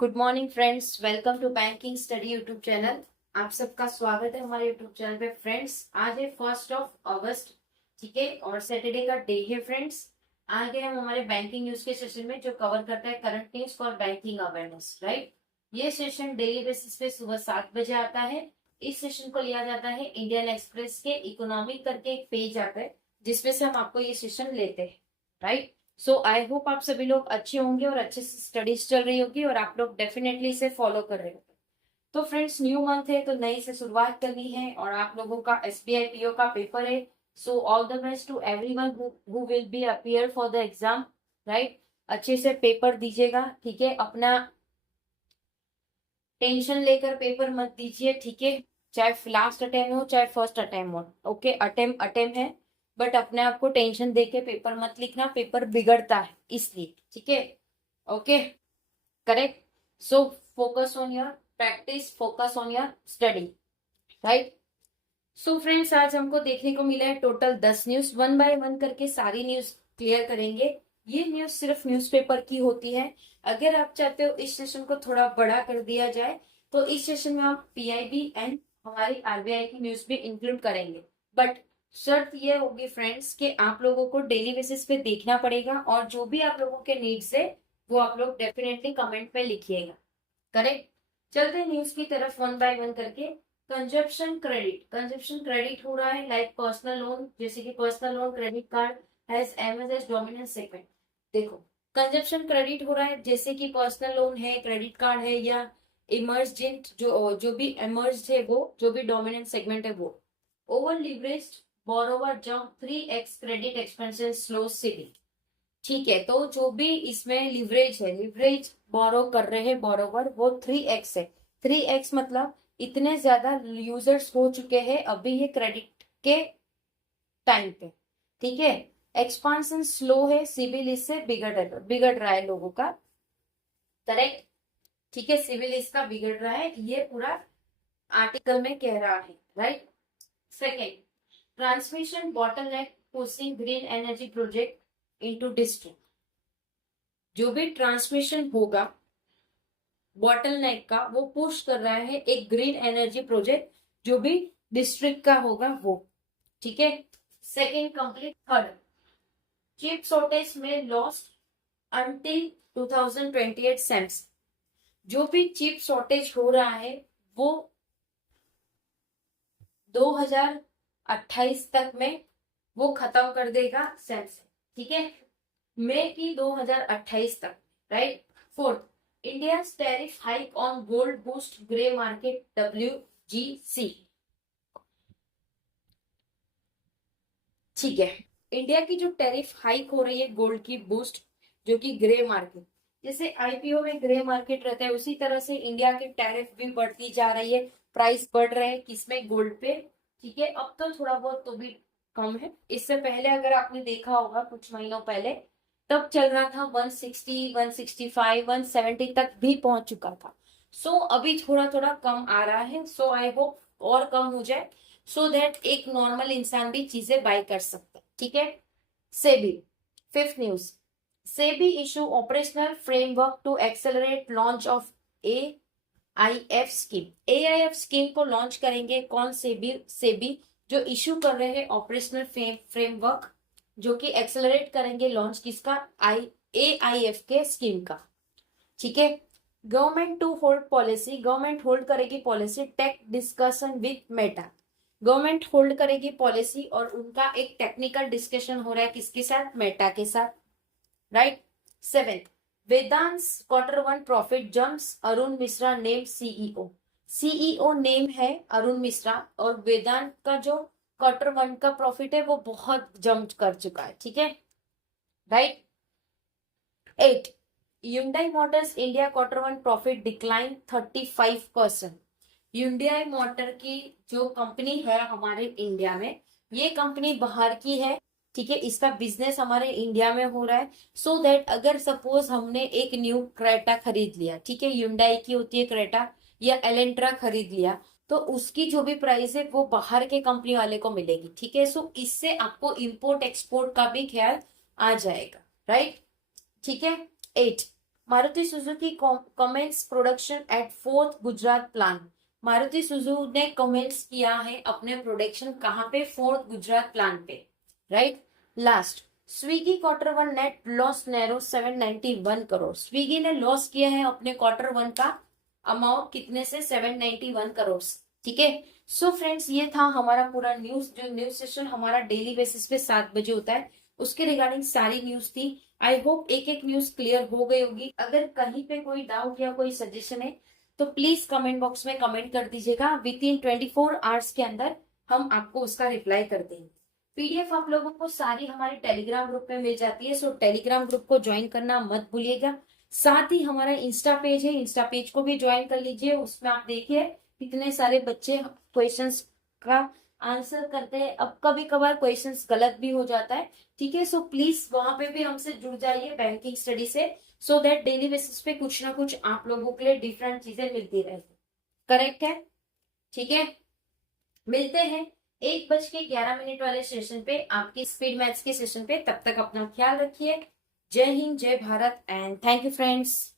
Good morning friends, welcome to banking study YouTube channel. आप सबका स्वागत है हमारे यूट्यूब चैनल पे। फ्रेंड्स, आज है 1 अगस्त, ठीक है, और सैटरडे का डे है। फ्रेंड्स, आ गए हम हमारे बैंकिंग न्यूज के सेशन में, जो कवर करता है current news for banking awareness, right. ये सेशन डेली बेसिस पे सुबह 7 बजे आता है। इस सेशन को लिया जाता है इंडियन एक्सप्रेस के इकोनॉमिक करके एक पेज आता है, जिसमें से हम आपको ये सेशन लेते हैं, राइट। सो आई होप आप सभी लोग अच्छे होंगे और अच्छे से स्टडीज चल रही होगी और आप लोग डेफिनेटली इसे फॉलो कर रहे होंगे। तो फ्रेंड्स, न्यू मंथ है तो नई से शुरुआत करनी है और आप लोगों का एसबीआई पीओ का पेपर है। So all the best to everyone who will be appear for the exam, right. अच्छे से पेपर दीजिएगा, ठीक है। अपना टेंशन लेकर पेपर मत दीजिए, ठीक है। चाहे लास्ट अटेम्प्ट हो चाहे फर्स्ट अटेम्प्ट हो, ओके। अटेम्प्ट अटेम्प्ट है, बट अपने आप को टेंशन देके पेपर मत लिखना, पेपर बिगड़ता है इसलिए, ठीक है। Okay, correct. So focus on your practice, focus on your study, right. So friends, आज हमको देखने को मिला है total 10 news. One by one करके सारी न्यूज क्लियर करेंगे। ये न्यूज सिर्फ न्यूज़पेपर की होती है। अगर आप चाहते हो इस सेशन को थोड़ा बड़ा कर दिया जाए, तो इस सेशन में आप पीआईबी एंड हमारी आरबीआई की न्यूज भी इंक्लूड करेंगे। बट शर्त ये होगी फ्रेंड्स कि आप लोगों को डेली बेसिस पे देखना पड़ेगा, और जो भी आप लोगों के नीड्स है वो आप लोग डेफिनेटली कमेंट में लिखिएगा, करेक्ट। चलते हैं न्यूज की तरफ वन बाय वन करके। कंजप्शन क्रेडिट हो रहा है, लाइक पर्सनल लोन, जैसे कि personal loan credit card has emerged as dominant segment. देखो, कंजप्शन क्रेडिट हो रहा है जैसे कि पर्सनल लोन है, क्रेडिट कार्ड है, या इमर्जेंट जो भी इमर्ज है, वो जो भी डोमिनेंट सेगमेंट है वो। Over leveraged borrower jump 3x credit expenses slow CIBIL, ठीक है। तो जो भी इसमें लिवरेज है, लिवरेज बोरो कर रहे हैं बोरोवर, वो 3x है। 3x मतलब इतने ज्यादा यूजर्स हो चुके हैं अभी ये क्रेडिट के टाइम पे, ठीक है। एक्सपांशन स्लो है, सिविल इससे बिगड़ रहा है लोगों का, करेक्ट, ठीक है। सिविल इसका बिगड़ रहा है, ये पूरा आर्टिकल में कह रहा है, right. Second, transmission bottleneck pushing green energy project into district. जो भी ट्रांसमिशन होगा बॉटलनेक का, वो पुश कर रहा है एक ग्रीन एनर्जी प्रोजेक्ट, जो भी डिस्ट्रिक्ट का होगा वो, ठीक है। Second complete. Third, chip shortage में लॉस्ट अंटिल 2028 सेम्स। जो भी चिप शॉर्टेज हो रहा है वो 2028 तक में वो खत्म कर देगा सेम्स, ठीक है। मई की 2028 तक, right. Fourth, India tariff hike on gold boost grey market WGC, ठीक है। इंडिया की जो टैरिफ हाइक हो रही है गोल्ड की बूस्ट, जो कि ग्रे मार्केट, जैसे आईपीओ में ग्रे मार्केट रहता है, उसी तरह से इंडिया की टैरिफ भी बढ़ती जा रही है, प्राइस बढ़ रहे हैं किसमें, गोल्ड पे, ठीक है। अब तो थोड़ा बहुत तो भी कम है। इससे पहले अगर आपने देखा होगा कुछ महीनों पहले, तब चल रहा था 160, 165, 170 तक भी पहुंच चुका था। सो अभी थोड़ा थोड़ा कम आ रहा है। सो आई होप और कम हो जाए, सो दैट एक नॉर्मल इंसान भी चीजें बाय कर सकता है, ठीक है। SEBI, fifth news, SEBI issue operational framework to accelerate launch of AIF scheme. AIF scheme को लॉन्च करेंगे कौन? सेबी जो इशू कर रहे हैं ऑपरेशनल फ्रेमवर्क, जो कि एक्सेलरेट करेंगे लॉन्च किसका? AIF के स्कीम का, ठीक है। Government to hold policy, government hold करेगी policy take discussion with Meta. Government hold करेगी पॉलिसी और उनका एक टेक्निकल डिस्कशन हो रहा है किसके साथ? मेटा के साथ, right. Seventh, Vedanta Q1 profit jumps, Arun Mishra name CEO. CEO name है अरुण मिश्रा, और वेदांत का जो Q1 का प्रॉफिट है वो बहुत जंप कर चुका है, ठीक है, right. 8, Hyundai Motors India Q1 profit decline 35%। Hyundai motor की जो कंपनी है हमारे इंडिया में, ये कंपनी बाहर की है, ठीक है। इसका बिजनेस हमारे इंडिया में हो रहा है। सो दैट अगर सपोज हमने एक न्यू क्रेटा खरीद लिया, ठीक है, Hyundai की होती है क्रेटा, या एलेंट्रा खरीद लिया, तो उसकी जो भी प्राइस है वो बाहर के कंपनी वाले को मिलेगी, ठीक है। सो इससे आपको इंपोर्ट एक्सपोर्ट का भी ख्याल आ जाएगा, राइट, ठीक है। 8, Maruti Suzuki commences production at fourth Gujarat plant. Maruti Suzuki ने कमेंस किया है अपने प्रोडक्शन कहाँ पे, फोर्थ गुजरात प्लांट पे, right. Last, Swiggy quarter one net loss narrow 791 crore. Swiggy ने लॉस किया है अपने क्वार्टर वन का अमाउंट कितने से, 791 करोड़। ठीक है। सो फ्रेंड्स, ये था हमारा पूरा न्यूज, जो न्यूज सेशन हमारा डेली बेसिस पे 7 बजे होता है, उसके रिगार्डिंग सारी न्यूज थी। आई होप एक एक न्यूज क्लियर हो गई होगी। अगर कहीं पे कोई डाउट या कोई सजेशन है तो प्लीज कमेंट बॉक्स में कमेंट कर दीजिएगा। विद इन 24 आवर्स के अंदर हम आपको उसका रिप्लाई कर देंगे। पीडीएफ आप लोगों को सारी हमारे टेलीग्राम ग्रुप में मिल जाती है, सो टेलीग्राम ग्रुप को ज्वाइन करना मत भूलिएगा। साथ ही हमारा इंस्टा पेज है, इंस्टा पेज को भी ज्वाइन कर लीजिए। उसमें आप देखिए कितने सारे बच्चे क्वेश्चंस का आंसर करते हैं। अब कभी कभार क्वेश्चंस गलत भी हो जाता है, ठीक है। सो प्लीज वहां पे भी हमसे जुड़ जाइए बैंकिंग स्टडी से, सो दैट डेली बेसिस पे कुछ ना कुछ आप लोगों के लिए डिफरेंट चीजें मिलती रहे। करेक्ट है, ठीक है। मिलते हैं 1:11 वाले सेशन पे, आपके स्पीड मैथ्स के सेशन पे। तब तक अपना ख्याल रखिए। जय हिंद, जय Bharat and thank you friends.